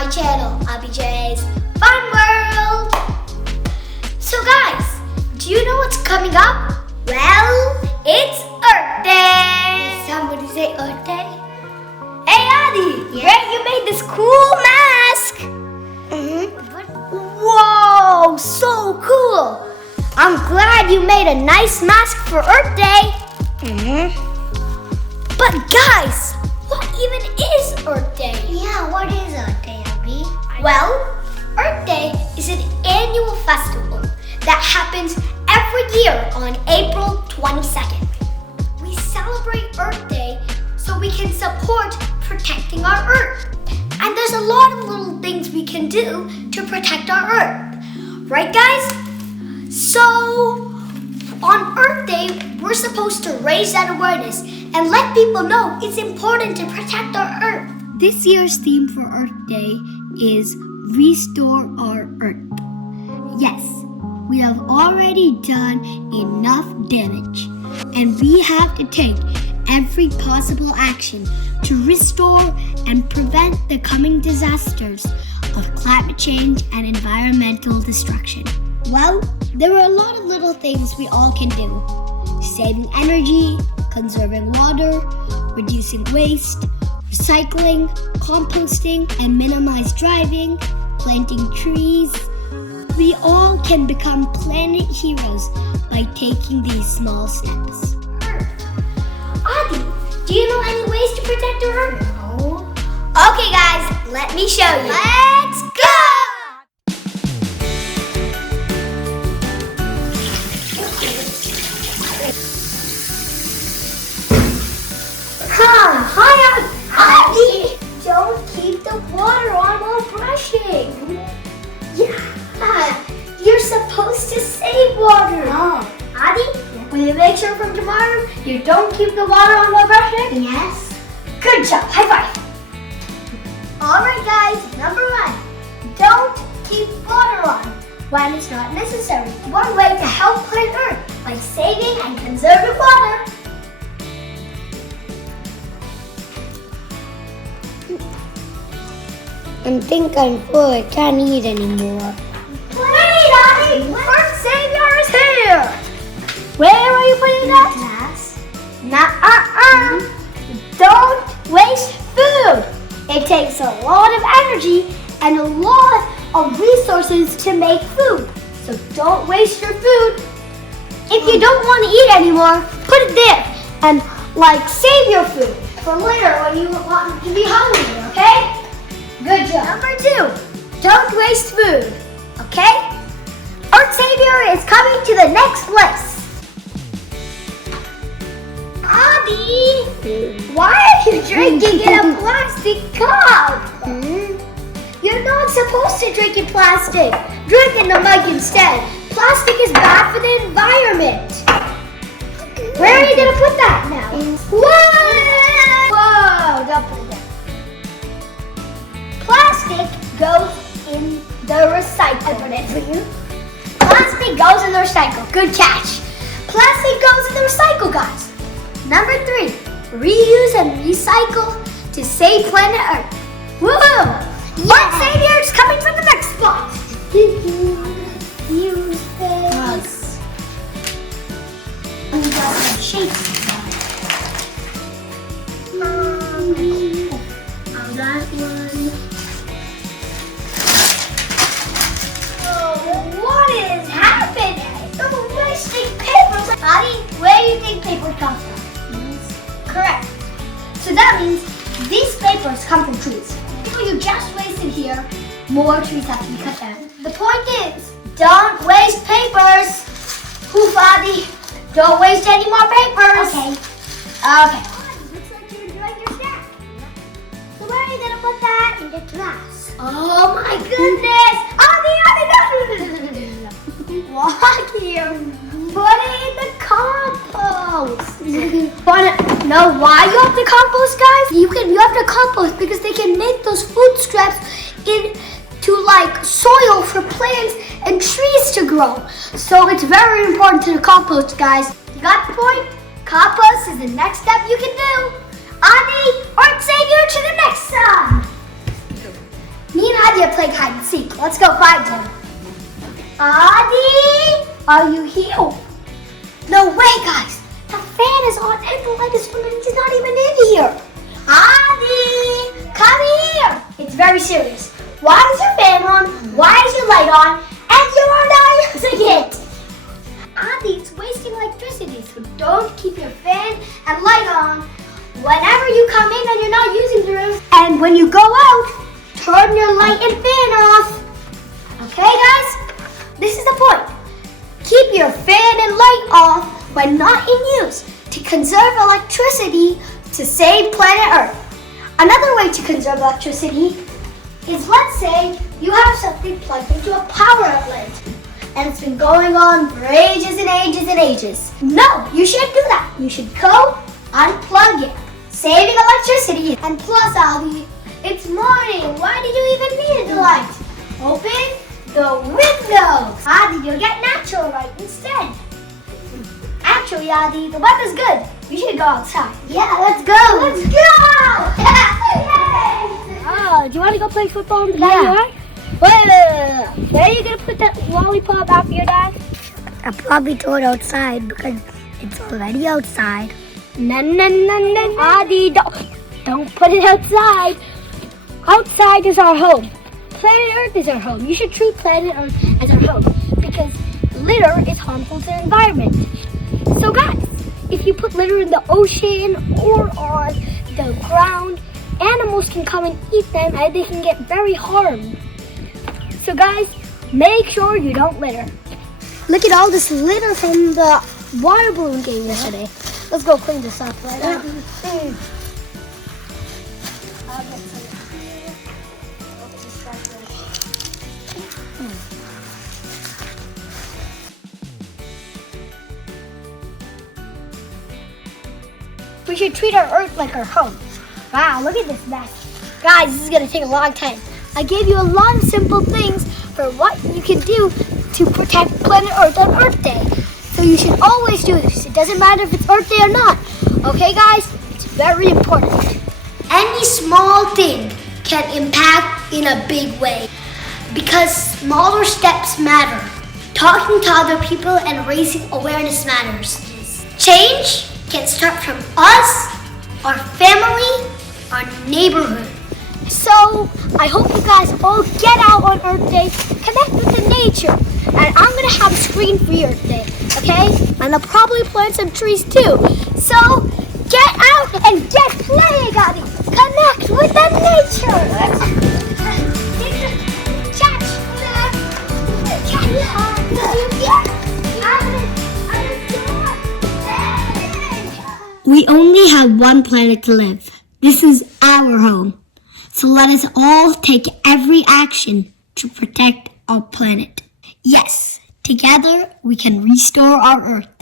my channel, Abhijay's Fun World. So guys, do you know what's coming up? Well, it's Earth Day. Did somebody say Earth Day? Hey Adi, yeah? You made this cool mask. Whoa, so cool. I'm glad you made a nice mask for Earth Day. But guys, what even is Earth Day? Yeah, what is Earth Day, Abhi? Well, Earth Day is an annual festival that happens every year on April 22nd. We celebrate Earth Day so we can support protecting our Earth. And there's a lot of little things we can do to protect our Earth. Right, guys? So, on Earth Day, we're supposed to raise that awareness and let people know it's important to protect our Earth. This year's theme for Earth Day is Restore Our Earth. Yes, we have already done enough damage, and we have to take every possible action to restore and prevent the coming disasters of climate change and environmental destruction. Well, there are a lot of little things we all can do. Saving energy, conserving water, reducing waste, recycling, composting, and minimize driving, planting trees. We all can become planet heroes by taking these small steps. Adi, do you know any ways to protect our Earth? No. Okay guys, let me show you. Let's go! Hi, Adi! Don't keep the water on while brushing. Yeah, you're supposed to save water. Oh. Adi, will you make sure from tomorrow you don't keep the water on while brushing? Yes. Good job, high five. Alright guys, number 1, don't keep water on when it's not necessary. One way to help planet Earth by saving and conserving water. I think I'm full. I can't eat anymore. Wait, Adi! Earth Savior is here! Where are you putting that? Glass. Don't waste food! It takes a lot of energy and a lot of resources to make food. So don't waste your food. If you don't want to eat anymore, put it there and save your food for later when you want to be hungry, okay? Good job. Number 2, don't waste food, okay? Earth Savior is coming to the next list. Adi, why are you drinking in a plastic cup? You're not supposed to drink in plastic. Drink in the mug instead. Plastic is bad for the environment. Where are you going to put that now? Whoa, don't put it there. Plastic goes in the recycle. I put it for you. Plastic goes in the recycle. Good catch. Plastic goes in the recycle, guys. Number 3, reuse and recycle to save planet Earth. Woohoo! Earth Savior is coming from the next spot. Use this. We got some shapes. That one. Oh, what is happening? You're wasting paper. Adi, where do you think paper comes from? Correct. So that means these papers come from trees. If you just wasted here, more trees have to be cut down. The point is, don't waste papers. Poof, Adi. Don't waste any more papers. Okay. Okay. Looks like you're enjoying your snack. So where are you gonna put that? In the glass. Oh my goodness! Adi, Walk here. Put it in the compost. Know why you have to compost, guys? You have to compost because they can make those food scraps into soil for plants and trees to grow. So it's very important to compost, guys. You got the point? Compost is the next step you can do. Adi, Earth Savior to the next side. Me and Adi are playing hide and seek. Let's go find him. Adi, are you here? No way, guys. The fan is on and the light is on and he's not even in here. Adi, come here. It's very serious. Why is your fan on? Why is your light on? And you are not using it. Adi, it's wasting electricity, so don't keep your fan and light on whenever you come in and you're not using the room. And when you go out, turn your light and fan off. Okay, guys? This is the point. Keep your fan and light off when not in use to conserve electricity to save planet Earth. Another way to conserve electricity is, let's say you have something plugged into a power outlet and it's been going on for ages and ages and ages. No, you shouldn't do that. You should go unplug it, saving electricity. And plus, Aldi, it's morning. Why did you even need the light? Open the windows. Adi, you'll get natural light instead. Actually, Adi, the weather's good. We should go outside. Yeah, let's go. Let's go. Oh, do you want to go play football in the backyard? Wait. Where are you going to put that lollipop after you're done? I'll probably throw it outside because it's already outside. No. Adi, don't put it outside. Outside is our home. Planet Earth is our home. You should treat planet Earth as our home because litter is harmful to the environment. So guys, if you put litter in the ocean or on the ground, animals can come and eat them and they can get very harmed. So guys, make sure you don't litter. Look at all this litter from the water balloon game yesterday. Let's go clean this up right now. We should treat our Earth like our home. Wow, look at this mess. Guys, this is going to take a long time. I gave you a lot of simple things for what you can do to protect planet Earth on Earth Day. So you should always do this. It doesn't matter if it's Earth Day or not. Okay, guys? It's very important. Any small thing can impact in a big way because smaller steps matter. Talking to other people and raising awareness matters. Change can start from us, our family, our neighborhood. So, I hope you guys all get out on Earth Day, connect with the nature. And I'm going to have a screen for your Earth Day, okay? And I'll probably plant some trees too. So, get out and get playing, Adi. Connect with the nature. We only have one planet to live. This is our home. So let us all take every action to protect our planet. Yes, together we can restore our Earth.